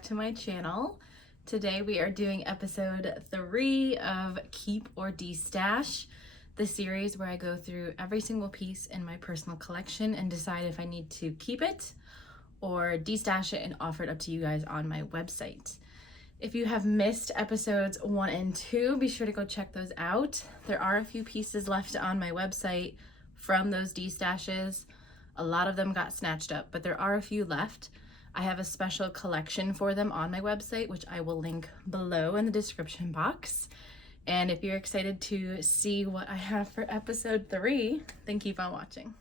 back to my channel. Today we are doing episode 3 of Keep or Destash, the series where I go through every single piece in my personal collection and decide if I need to keep it or destash it and offer it up to you guys on my website. If you have missed episodes 1 and 2, be sure to go check those out. There are a few pieces left on my website from those destashes. A lot of them got snatched up, but there are a few left. I have a special collection for them on my website, which I will link below in the description box. And if you're excited to see what I have for episode 3, then keep on watching.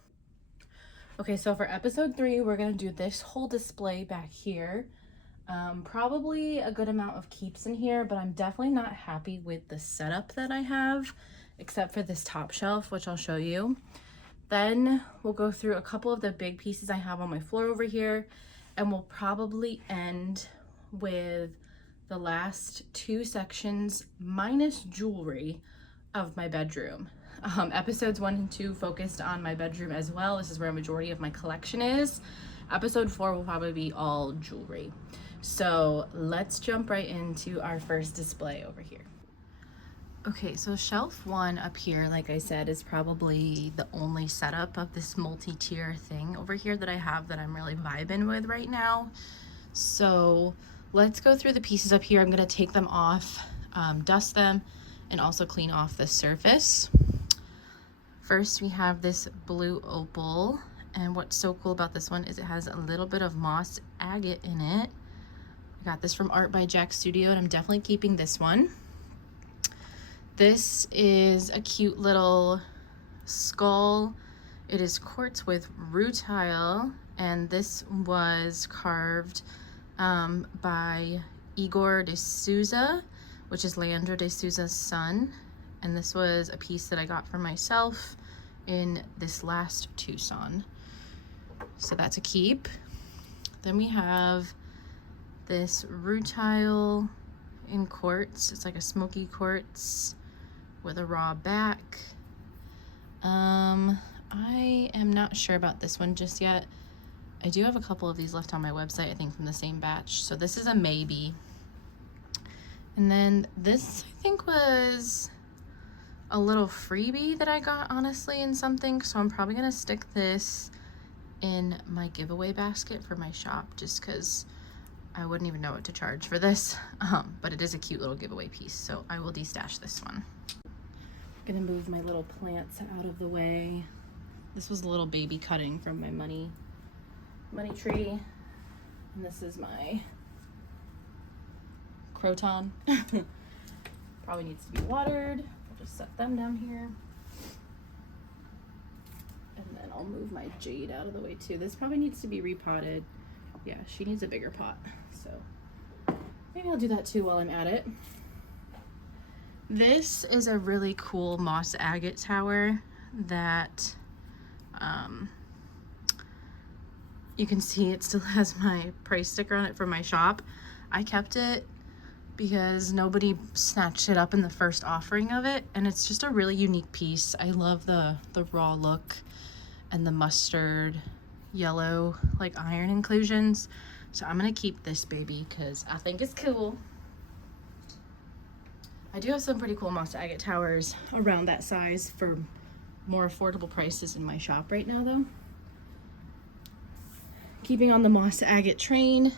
Okay, so for episode 3, we're gonna do this whole display back here. Probably a good amount of keeps in here, but I'm definitely not happy with the setup that I have, except for this top shelf, which I'll show you. Then we'll go through a couple of the big pieces I have on my floor over here, and we'll probably end with the last 2 sections minus jewelry of my bedroom. Episodes 1 and 2 focused on my bedroom as well. This is where a majority of my collection is. Episode 4 will probably be all jewelry. So let's jump right into our first display over here. Okay, so shelf 1 up here, like I said, is probably the only setup of this multi-tier thing over here that I have that I'm really vibing with right now. So let's go through the pieces up here. I'm gonna take them off, dust them, and also clean off the surface. First, we have this blue opal, and what's so cool about this one is it has a little bit of moss agate in it. I got this from Art by Jack Studio, and I'm definitely keeping this one. This is a cute little skull. It is quartz with rutile, and this was carved by Igor de Souza, which is Leandro de Souza's son. And this was a piece that I got for myself in this last Tucson. So that's a keep. Then we have this rutile in quartz. It's like a smoky quartz with a raw back. I am not sure about this one just yet. I do have a couple of these left on my website, I think from the same batch. So this is a maybe. And then this, I think, was a little freebie that I got, honestly, in something. So I'm probably gonna stick this in my giveaway basket for my shop, just because I wouldn't even know what to charge for this. But it is a cute little giveaway piece, so I will destash this one. I'm gonna move my little plants out of the way. This was a little baby cutting from my money tree, and this is my croton. Probably needs to be watered. I'll just set them down here, and then I'll move my jade out of the way too. This probably needs to be repotted. Yeah, she needs a bigger pot, so maybe I'll do that too while I'm at it. This is a really cool moss agate tower that you can see it still has my price sticker on it for my shop. I kept it because nobody snatched it up in the first offering of it, and it's just a really unique piece. I love the raw look and the mustard yellow like iron inclusions. So I'm gonna keep this baby because I think it's cool. I do have some pretty cool moss agate towers around that size for more affordable prices in my shop right now though. Keeping on the moss agate train,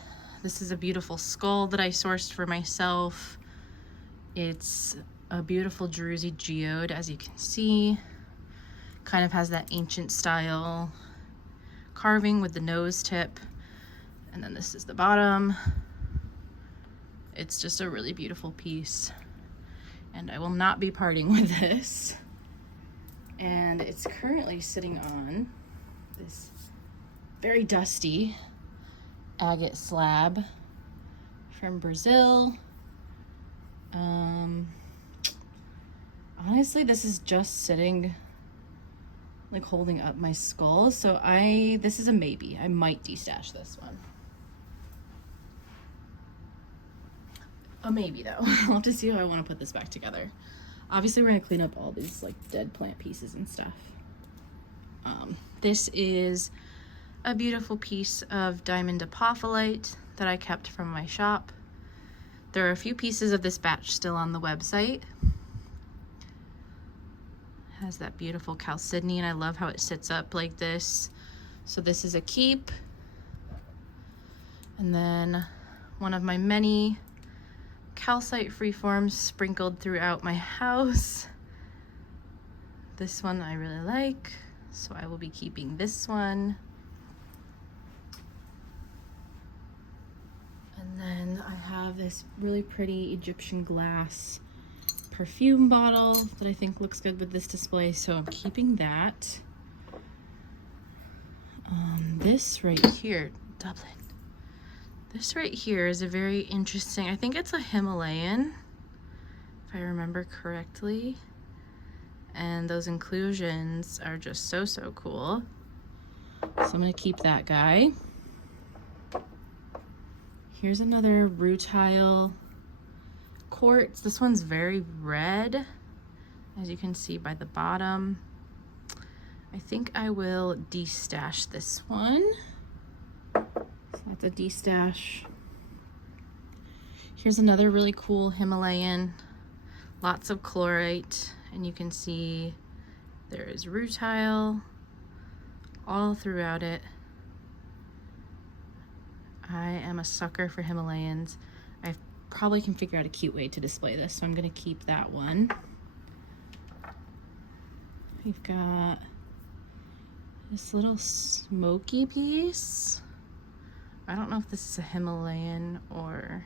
this is a beautiful skull that I sourced for myself. It's a beautiful Druzy geode, as you can see. Kind of has that ancient style carving with the nose tip. And then this is the bottom. It's just a really beautiful piece, and I will not be parting with this. And it's currently sitting on this very dusty agate slab from Brazil. Honestly, this is just sitting like holding up my skull, so this is a maybe. I might destash this one. A maybe though. I'll have to see how I want to put this back together. Obviously we're gonna clean up all these like dead plant pieces and stuff. This is a beautiful piece of diamond apophyllite that I kept from my shop. There are a few pieces of this batch still on the website. Has that beautiful chalcedony, and I love how it sits up like this. So this is a keep. And then one of my many calcite freeforms sprinkled throughout my house. This one I really like, so I will be keeping this one. And then I have this really pretty Egyptian glass perfume bottle that I think looks good with this display, so I'm keeping that. This right here, Dublin. This right here is a very interesting, I think it's a Himalayan, if I remember correctly. And those inclusions are just so cool. So I'm gonna keep that guy. Here's another rutile quartz. This one's very red, as you can see by the bottom. I think I will destash this one. So that's a destash. Here's another really cool Himalayan. Lots of chlorite, and you can see there is rutile all throughout it. I am a sucker for Himalayans. I probably can figure out a cute way to display this, so I'm gonna keep that one. We've got this little smoky piece. I don't know if this is a Himalayan or,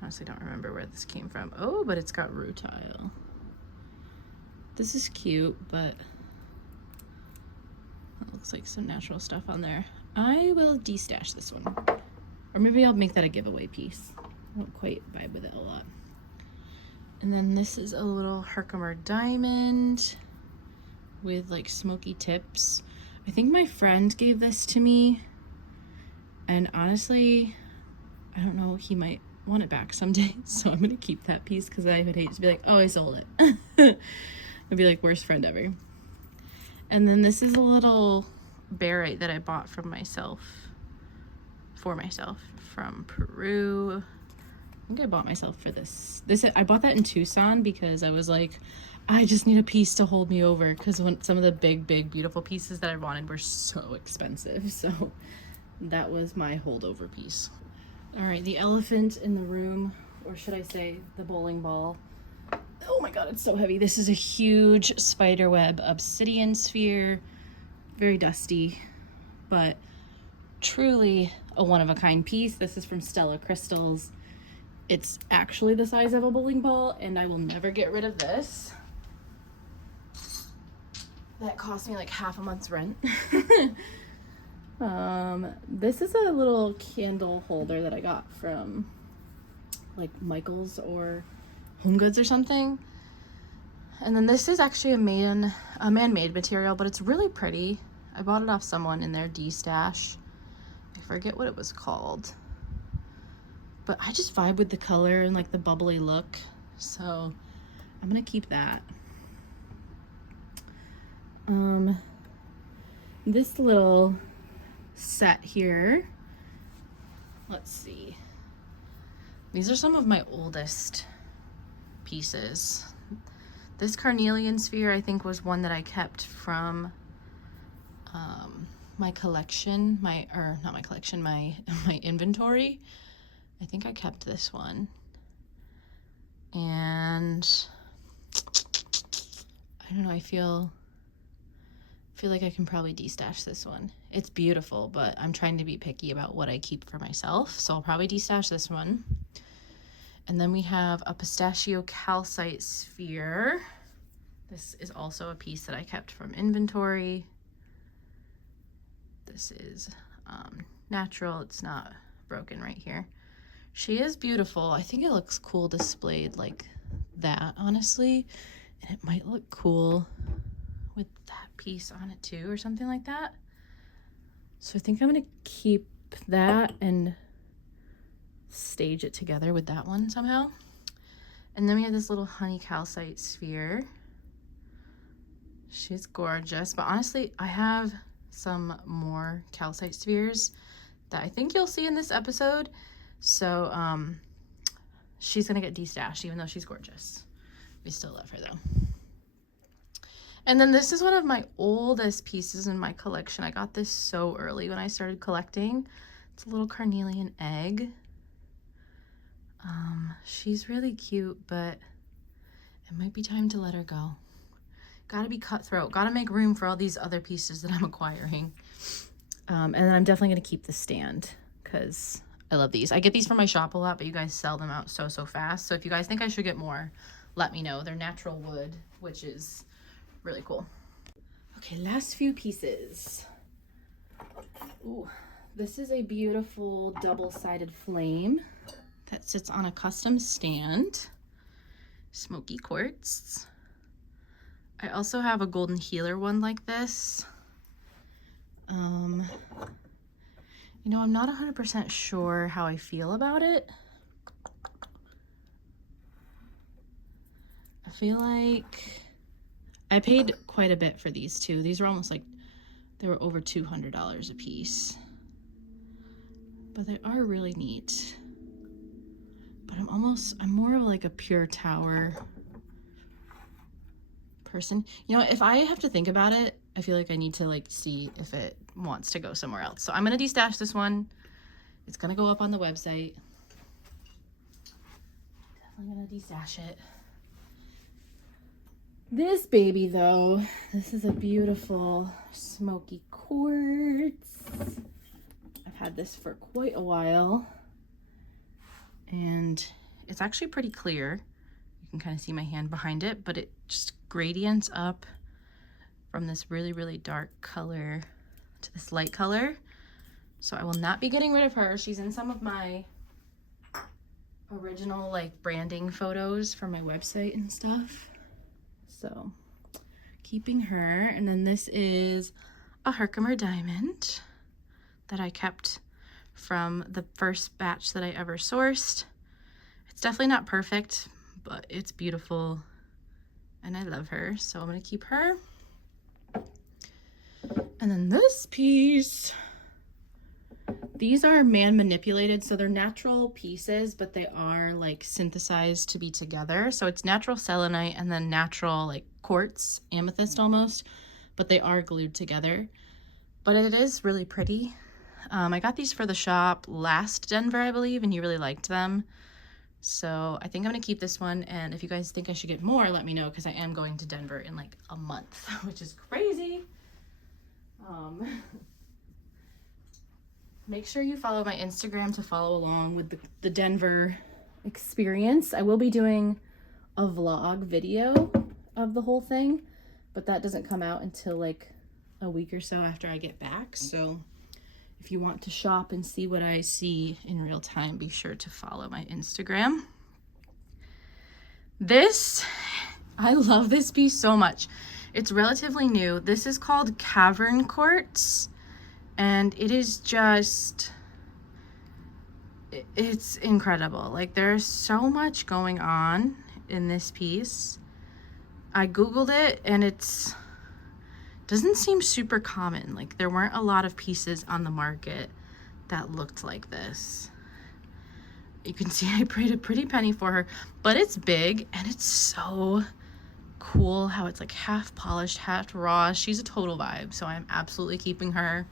honestly don't remember where this came from. Oh, but it's got rutile. This is cute, but it looks like some natural stuff on there. I will destash this one. Or maybe I'll make that a giveaway piece. I don't quite vibe with it a lot. And then this is a little Herkimer diamond with like smoky tips. I think my friend gave this to me, and honestly, I don't know, he might want it back someday, so I'm gonna keep that piece because I would hate to be like, oh, I sold it. I'd be like, worst friend ever. And then this is a little barite that I bought for myself from Peru. I think I bought myself for this. I bought that in Tucson because I was like, I just need a piece to hold me over, because some of the big beautiful pieces that I wanted were so expensive. So that was my holdover piece. All right, the elephant in the room, or should I say the bowling ball. Oh my god, it's so heavy. This is a huge spiderweb obsidian sphere. Very dusty, but truly a one-of-a-kind piece. This is from Stella Crystals. It's actually the size of a bowling ball, and I will never get rid of this. That cost me like half a month's rent. This is a little candle holder that I got from like Michael's or Home Goods or something. And then this is actually a man-made material, but it's really pretty. I bought it off someone in their Destash. I forget what it was called. But I just vibe with the color and like the bubbly look. So I'm gonna keep that. This little set here, let's see. These are some of my oldest pieces. This carnelian sphere, I think, was one that I kept from my collection, my inventory. I think I kept this one. And I don't know, I feel like I can probably destash this one. It's beautiful, but I'm trying to be picky about what I keep for myself, so I'll probably destash this one. And then we have a pistachio calcite sphere. This is also a piece that I kept from inventory. This is natural, it's not broken right here. She is beautiful. I think it looks cool displayed like that, honestly. And it might look cool with that piece on it too, or something like that. So I think I'm gonna keep that and stage it together with that one somehow. And then we have this little honey calcite sphere. She's gorgeous, but honestly, I have some more calcite spheres that I think you'll see in this episode. So she's gonna get destashed, even though she's gorgeous. We still love her though. And then this is one of my oldest pieces in my collection. I got this so early when I started collecting. It's a little carnelian egg. She's really cute, but it might be time to let her go. Gotta be cutthroat. Gotta make room for all these other pieces that I'm acquiring. And then I'm definitely gonna keep the stand because I love these. I get these from my shop a lot, but you guys sell them out so fast. So if you guys think I should get more, let me know. They're natural wood, which is really cool. Okay, last few pieces. Ooh, this is a beautiful double-sided flame that sits on a custom stand. Smoky quartz. I also have a golden healer one like this. You know, I'm not 100% sure how I feel about it. I feel like I paid quite a bit for these too. These were almost like, they were over $200 a piece. But they are really neat. But I'm more of like a pure tower person. You know, if I have to think about it, I feel like I need to like see if it wants to go somewhere else. So I'm gonna destash this one. It's gonna go up on the website. Definitely gonna destash it. This baby though, this is a beautiful smoky quartz. I've had this for quite a while. And it's actually pretty clear. You can kind of see my hand behind it, but it just gradients up from this really dark color to this light color. So I will not be getting rid of her. She's in some of my original like branding photos for my website and stuff. So keeping her. And then this is a Herkimer diamond that I kept from the first batch that I ever sourced. It's definitely not perfect, but it's beautiful and I love her, so I'm gonna keep her. And then this piece, these are man manipulated, so they're natural pieces, but they are like synthesized to be together. So it's natural selenite and then natural like quartz, amethyst almost, but they are glued together. But it is really pretty. I got these for the shop last Denver, I believe, and you really liked them. So I think I'm gonna keep this one, and if you guys think I should get more, let me know, because I am going to Denver in like a month, which is crazy. Make sure you follow my Instagram to follow along with the Denver experience. I will be doing a vlog video of the whole thing, but that doesn't come out until like a week or so after I get back. So if you want to shop and see what I see in real time, be sure to follow my Instagram. This, I love this piece so much. It's relatively new. This is called Cavern Quartz, and it is just, it's incredible. Like there's so much going on in this piece. I Googled it and it's, doesn't seem super common. Like there weren't a lot of pieces on the market that looked like this. You can see I paid a pretty penny for her, but it's big and it's so cool how it's like half polished, half raw. She's a total vibe, so I'm absolutely keeping her.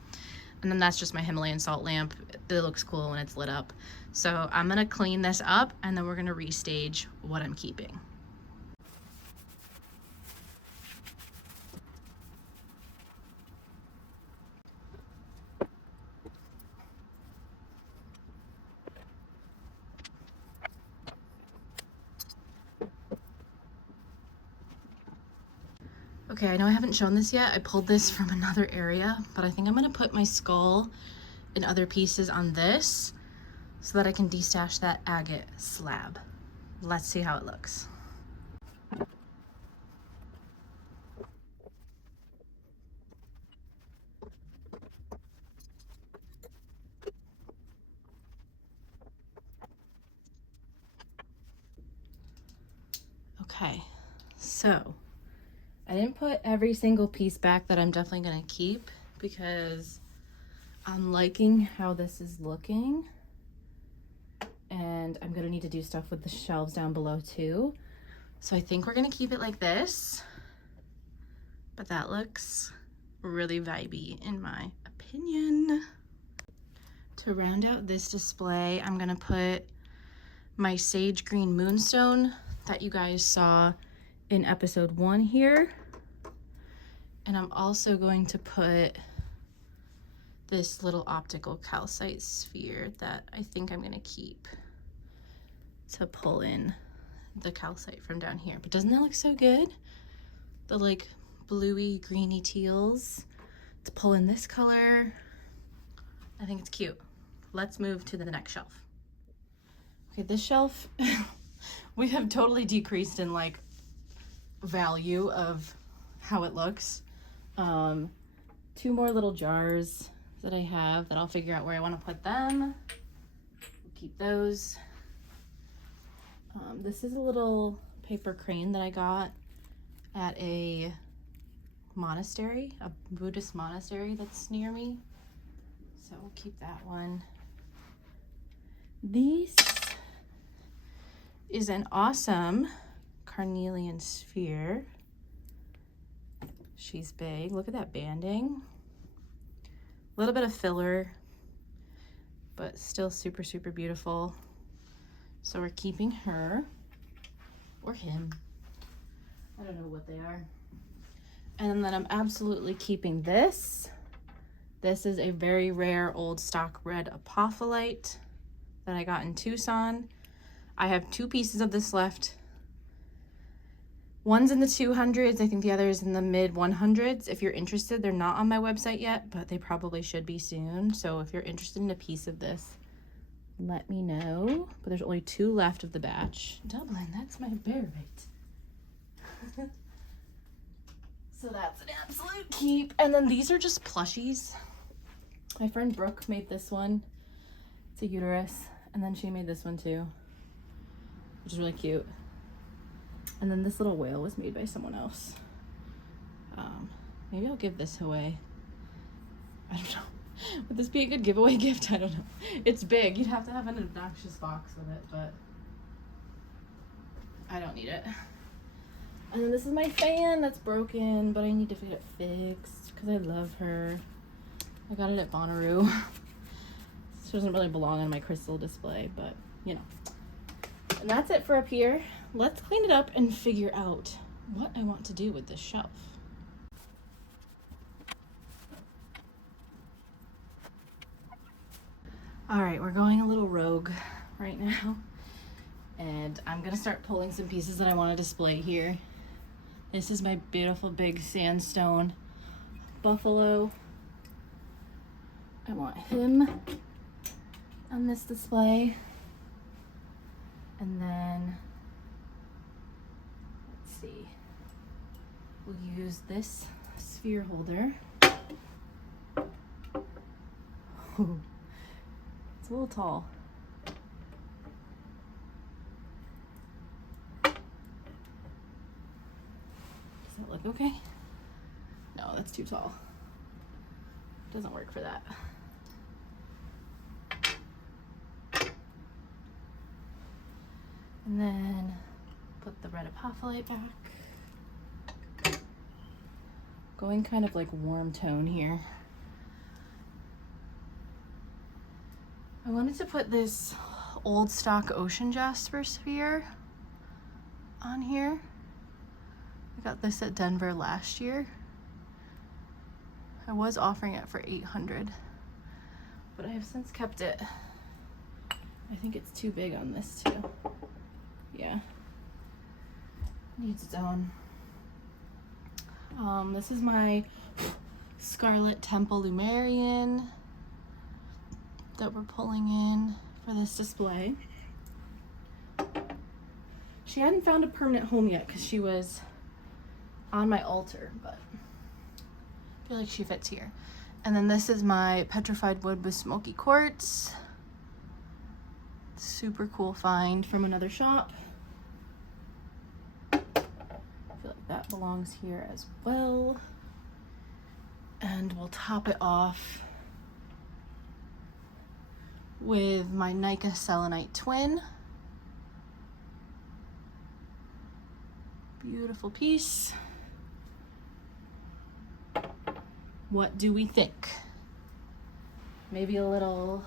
And then that's just my Himalayan salt lamp. It looks cool when it's lit up. So I'm gonna clean this up and then we're gonna restage what I'm keeping. Okay, I know I haven't shown this yet. I pulled this from another area, but I think I'm gonna put my skull and other pieces on this so that I can destash that agate slab. Let's see how it looks. Okay, so I didn't put every single piece back that I'm definitely gonna keep because I'm liking how this is looking, and I'm gonna need to do stuff with the shelves down below too. So I think we're gonna keep it like this, but that looks really vibey in my opinion. To round out this display, I'm gonna put my sage green moonstone that you guys saw in episode 1 here. And I'm also going to put this little optical calcite sphere that I think I'm gonna keep to pull in the calcite from down here. But doesn't that look so good? The like bluey greeny teals to pull in this color. I think it's cute. Let's move to the next shelf. Okay, this shelf we have totally decreased in like value of how it looks. 2 more little jars that I have that I'll figure out where I want to put them. We'll keep those. This is a little paper crane that I got at a monastery, a Buddhist monastery that's near me. So we'll keep that one. This is an awesome carnelian sphere. She's big. Look at that banding. A little bit of filler, but still super, super beautiful. So we're keeping her, or him. I don't know what they are. And then I'm absolutely keeping this. This is a very rare old stock red apophyllite that I got in Tucson. I have 2 pieces of this left. One's in the 200s. I think the other is in the mid 100s. If you're interested, they're not on my website yet, but they probably should be soon. So if you're interested in a piece of this, let me know. But there's only 2 left of the batch. Dublin, that's my bear bait. So that's an absolute keep. And then these are just plushies. My friend Brooke made this one. It's a uterus. And then she made this one too, which is really cute. And then this little whale was made by someone else. Maybe I'll give this away. I don't know. Would this be a good giveaway gift? I don't know. It's big. You'd have to have an obnoxious box with it, but I don't need it. And then this is my fan that's broken, but I need to get it fixed because I love her. I got it at Bonnaroo. This doesn't really belong on my crystal display, but you know. And that's it for up here. Let's clean it up and figure out what I want to do with this shelf. All right, we're going a little rogue right now. And I'm gonna start pulling some pieces that I want to display here. This is my beautiful big sandstone buffalo. I want him on this display. And then, let's see, we'll use this sphere holder. Ooh, it's a little tall. Does that look okay? No, that's too tall. Doesn't work for that. And then put the red apophyllite back. Going kind of like warm tone here. I wanted to put this old stock ocean jasper sphere on here. I got this at Denver last year. I was offering it for $800, but I have since kept it. I think it's too big on this too. Yeah, needs its own. This is my Scarlet Temple Lumerian that we're pulling in for this display. She hadn't found a permanent home yet because she was on my altar, but I feel like she fits here. And then this is my petrified wood with smoky quartz. Super cool find from another shop. I feel like that belongs here as well. And we'll top it off with my Nika Selenite twin. Beautiful piece. What do we think? Maybe a little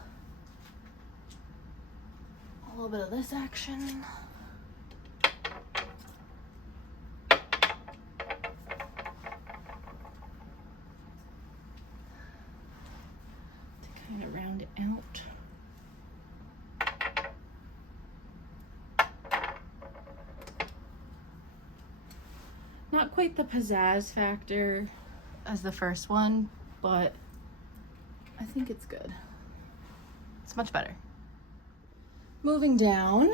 bit of this action. Kind of round it out. Not quite the pizzazz factor as the first one, but I think it's good. It's much better. Moving down,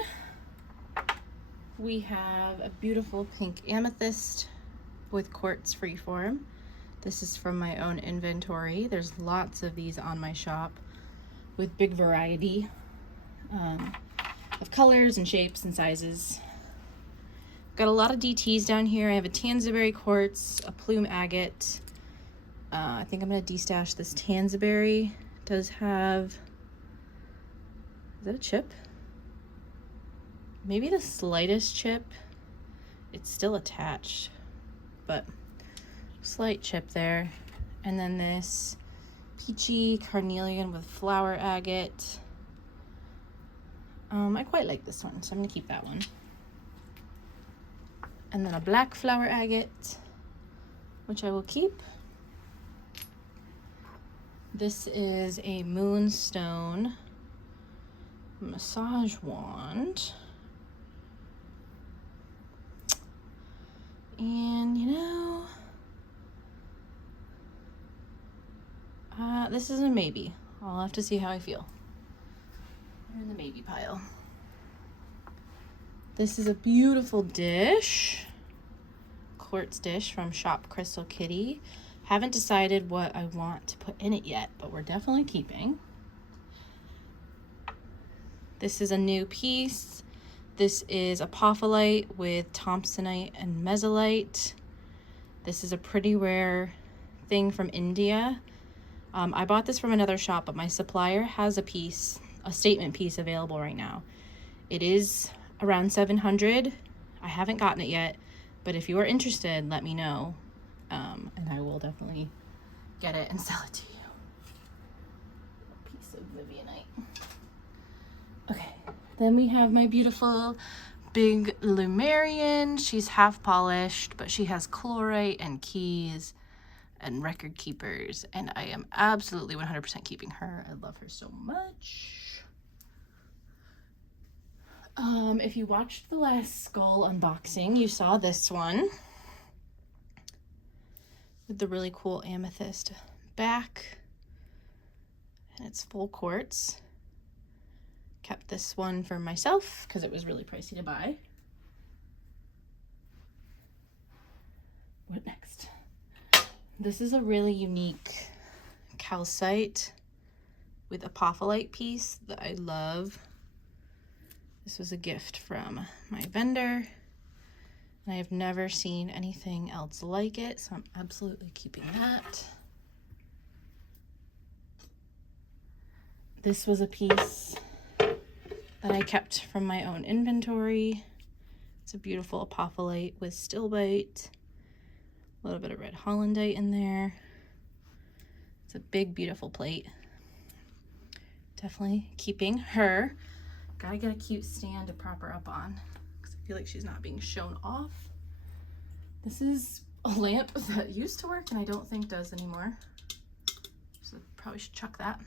we have a beautiful pink amethyst with quartz freeform. This is from my own inventory. There's lots of these on my shop with big variety of colors and shapes and sizes. Got a lot of DTs down here. I have a Tanzberry quartz, a plume agate. I think I'm gonna destash this Tanzberry. It does have, is that a chip? Maybe the slightest chip. It's still attached, but slight chip there. And then this peachy carnelian with flower agate. I quite like this one, so I'm gonna keep that one. And then a black flower agate, which I will keep. This is a moonstone massage wand. And you know, this is a maybe. I'll have to see how I feel. We're in the maybe pile. This is a beautiful dish, quartz dish from Shop Crystal Kitty. Haven't decided what I want to put in it yet, but we're definitely keeping. This is a new piece. This is apophyllite with thompsonite and mesolite. This is a pretty rare thing from India. I bought this from another shop, but my supplier has a piece, a statement piece available right now. It is around $700. I haven't gotten it yet, but if you are interested, let me know, and I will definitely get it and sell it to you. A piece of Vivianite. Okay, then we have my beautiful big Lumerian. She's half polished, but she has chlorite and keys and record keepers, and I am absolutely 100% keeping her. I love her so much. If you watched the last skull unboxing, you saw this one with the really cool amethyst back, and it's full quartz. Kept this one for myself because it was really pricey to buy. What next? This is a really unique calcite with apophyllite piece that I love. This was a gift from my vendor, and I have never seen anything else like it, so I'm absolutely keeping that. This was a piece that I kept from my own inventory. It's a beautiful apophyllite with stilbite, a little bit of red hollandite in there. It's a big, beautiful plate. Definitely keeping her. Gotta get a cute stand to prop her up on because I feel like she's not being shown off. This is a lamp that used to work and I don't think does anymore, so probably should chuck that.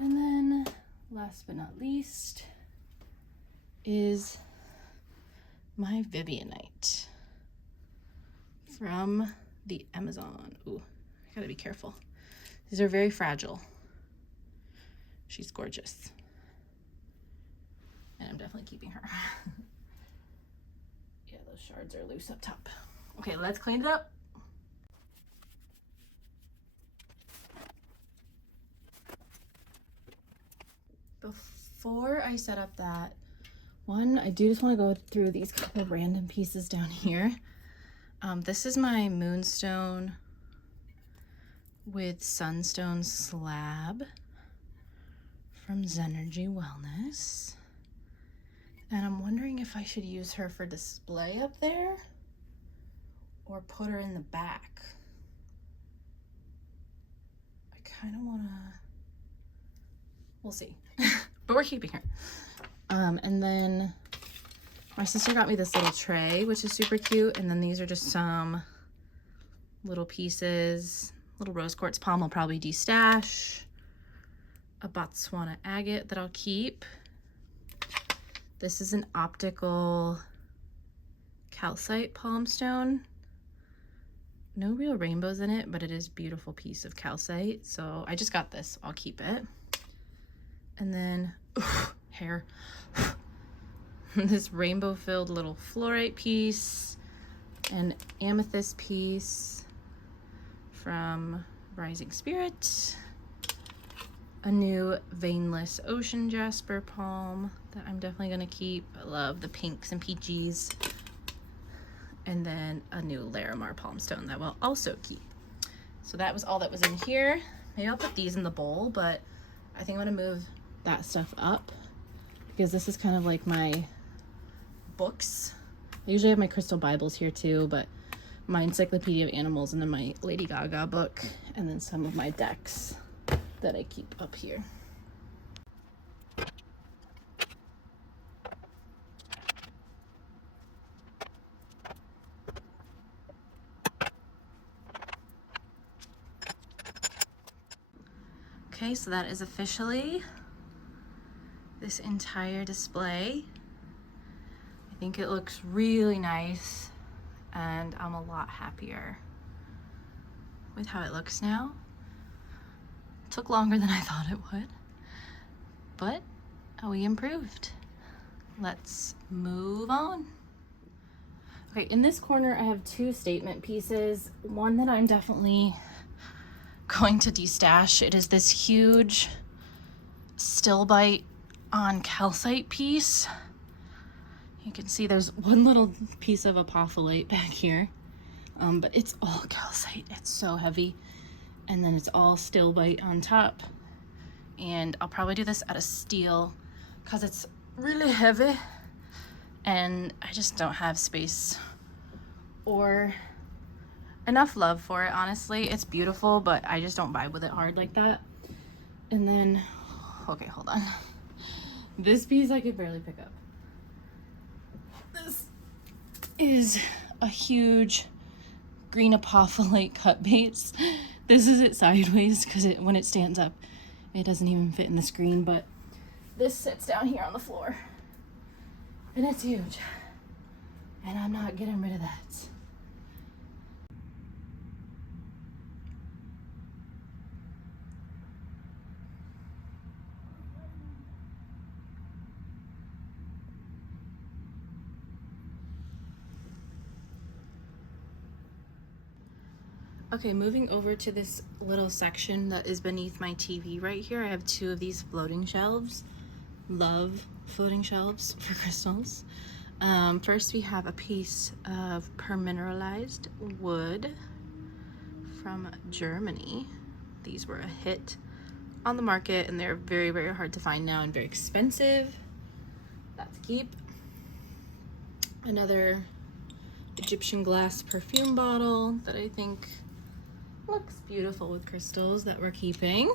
And then last but not least is my Vivianite from the Amazon. Ooh, I gotta be careful. These are very fragile. She's gorgeous. And I'm definitely keeping her. Yeah, those shards are loose up top. Okay, let's clean it up. Before I set up that one, I do just want to go through these couple of random pieces down here. This is my moonstone with sunstone slab from Zenergy Wellness. And I'm wondering if I should use her for display up there or put her in the back. I kind of want to, we'll see, but we're keeping her. And then my sister got me this little tray, which is super cute. And then these are just some little pieces. Little rose quartz palm will probably destash. A Botswana agate that I'll keep. This is an optical calcite palm stone. No real rainbows in it, but it is a beautiful piece of calcite. So I just got this, I'll keep it. And then, hair. This rainbow filled little fluorite piece, an amethyst piece from Rising Spirit, a new veinless ocean jasper palm that I'm definitely gonna keep. I love the pinks and peaches. And then a new Larimar palm stone that we'll also keep. So that was all that was in here. Maybe I'll put these in the bowl, but I think I'm gonna move that stuff up because this is kind of like my books. I usually have my crystal Bibles here too, but my Encyclopedia of Animals and then my Lady Gaga book and then some of my decks that I keep up here. Okay, so that is officially this entire display. I think it looks really nice and I'm a lot happier with how it looks now. It took longer than I thought it would, but we improved. Let's move on. Okay, in this corner I have two statement pieces. One that I'm definitely going to destash. It is this huge still bite on calcite piece. You can see there's one little piece of apophyllite back here, but it's all calcite. It's so heavy. And then it's all still bite on top. And I'll probably do this out of steel because it's really heavy and I just don't have space or enough love for it, honestly. It's beautiful, but I just don't vibe with it hard like that. And then, okay, hold on. This piece I could barely pick up. This is a huge green apophyllite cut base. This is it sideways because when it stands up, it doesn't even fit in the screen, but this sits down here on the floor and it's huge. And I'm not getting rid of that. Okay, moving over to this little section that is beneath my TV right here. I have two of these floating shelves. Love floating shelves for crystals. First we have a piece of permineralized wood from Germany. These were a hit on the market and they're very, very hard to find now and very expensive. That's keep. Another Egyptian glass perfume bottle that I think looks beautiful with crystals that we're keeping.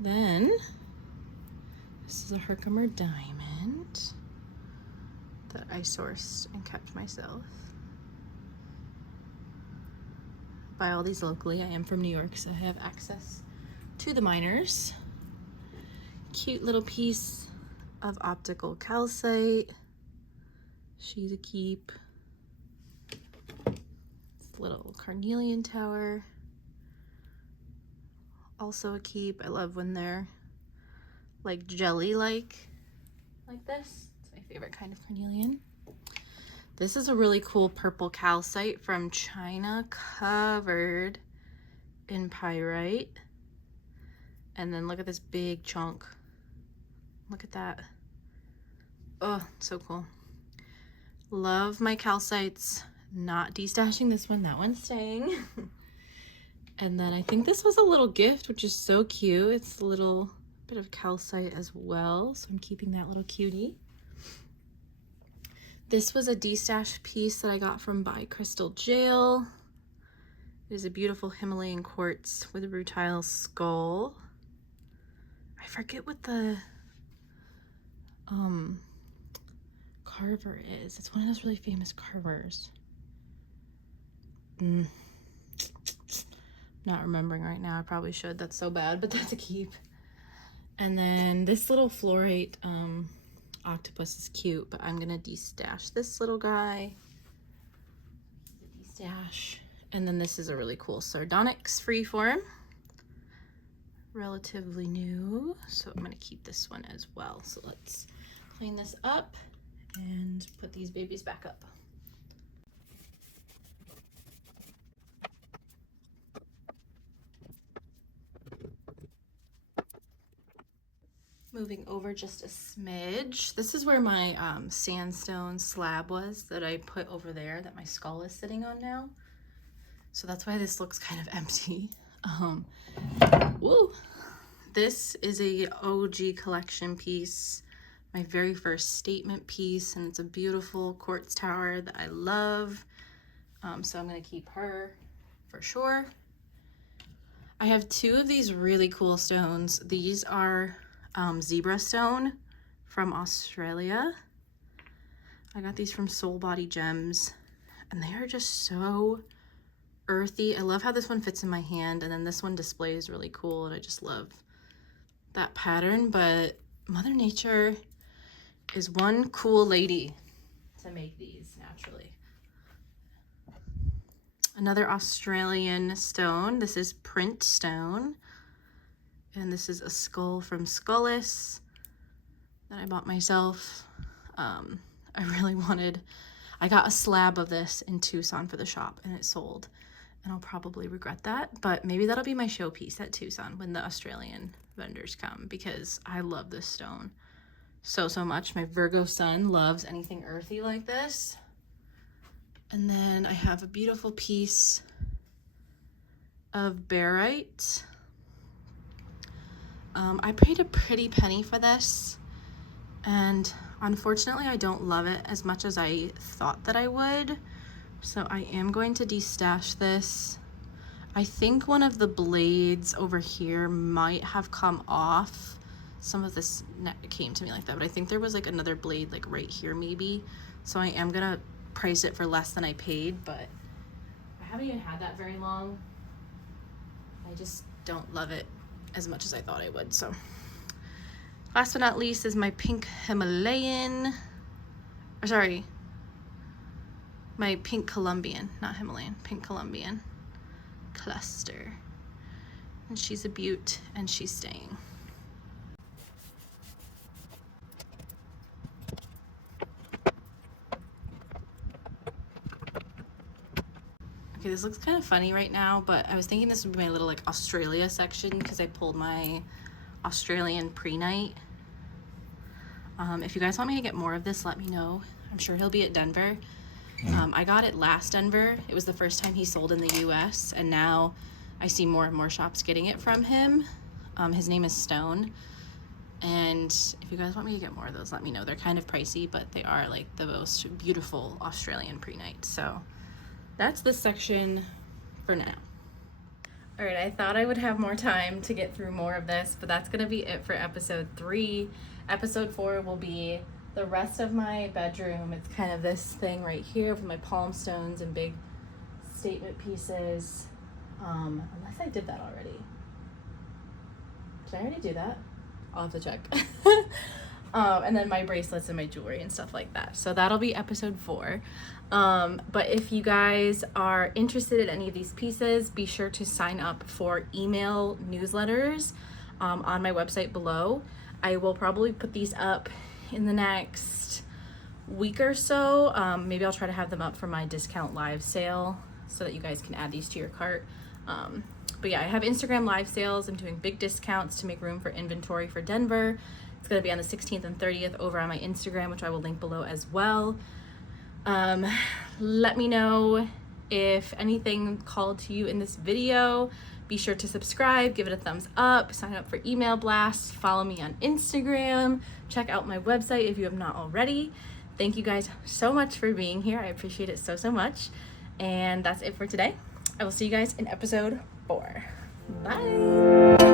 Then this is a Herkimer diamond that I sourced and kept myself. Buy all these locally. I am from New York, so I have access to the miners. Cute little piece of optical calcite. She's a keep. Little carnelian tower, also a keep. I love when they're like jelly like this. It's my favorite kind of carnelian. This is a really cool purple calcite from China, covered in pyrite. And then look at this big chunk. Look at that. Oh, so cool. Love my calcites. Not destashing this one, that one's staying. And then I think this was a little gift, which is so cute. It's a little bit of calcite as well, so I'm keeping that little cutie. This was a Destash piece that I got from By Crystal Jail. It is a beautiful Himalayan quartz with a rutile skull. I forget what the carver is. It's one of those really famous carvers. Not remembering right now. I probably should. That's so bad, but that's a keep. And then this little fluorite octopus is cute, but I'm gonna destash this little guy. Destash. And then this is a really cool sardonyx freeform. Relatively new, so I'm gonna keep this one as well. So let's clean this up and put these babies back up. Moving over just a smidge. This is where my sandstone slab was that I put over there that my skull is sitting on now. So that's why this looks kind of empty. Woo! This is a OG collection piece, my very first statement piece, and it's a beautiful quartz tower that I love. So I'm gonna keep her for sure. I have two of these really cool stones. These are zebra stone from Australia. I got these from Soul Body Gems, and they are just so earthy. I love how this one fits in my hand, and then this one displays really cool, and I just love that pattern. But Mother Nature is one cool lady to make these naturally. Another Australian stone. This is print stone. And this is a skull from Skullis that I bought myself. I really wanted, I got a slab of this in Tucson for the shop and it sold. And I'll probably regret that, but maybe that'll be my showpiece at Tucson when the Australian vendors come, because I love this stone so much. My Virgo sun loves anything earthy like this. And then I have a beautiful piece of barite. I paid a pretty penny for this, and unfortunately I don't love it as much as I thought that I would. So I am going to destash this. I think one of the blades over here might have come off. Some of this came to me like that, but I think there was like another blade like right here maybe. So I am gonna price it for less than I paid, but I haven't even had that very long. I just don't love it as much as I thought I would. So last but not least is my pink Himalayan, or sorry, my pink Colombian, not Himalayan, pink Colombian cluster. And she's a beaut and she's staying. Okay, this looks kind of funny right now, but I was thinking this would be my little like Australia section because I pulled my Australian pre-night. If you guys want me to get more of this, let me know. I'm sure he'll be at Denver. I got it last Denver. It was the first time he sold in the US, and now I see more and more shops getting it from him. His name is Stone. And if you guys want me to get more of those, let me know. They're kind of pricey, but they are like the most beautiful Australian pre-night. So that's this section for now. All right, I thought I would have more time to get through more of this, but that's gonna be it for episode 3. Episode 4 will be the rest of my bedroom. It's kind of this thing right here with my palm stones and big statement pieces. Unless I did that already. Did I already do that? I'll have to check. And then my bracelets and my jewelry and stuff like that. So that'll be episode 4. But if you guys are interested in any of these pieces, be sure to sign up for email newsletters on my website below. I will probably put these up in the next week or so. Maybe I'll try to have them up for my discount live sale so that you guys can add these to your cart. But yeah, I have Instagram live sales. I'm doing big discounts to make room for inventory for Denver. It's going to be on the 16th and 30th over on my Instagram, which I will link below as well. Let me know if anything called to you in this video. Be sure to subscribe, give it a thumbs up, sign up for email blasts, follow me on Instagram, check out my website if you have not already. Thank you guys so much for being here. I appreciate it so much. And that's it for today. I will see you guys in episode 4. Bye.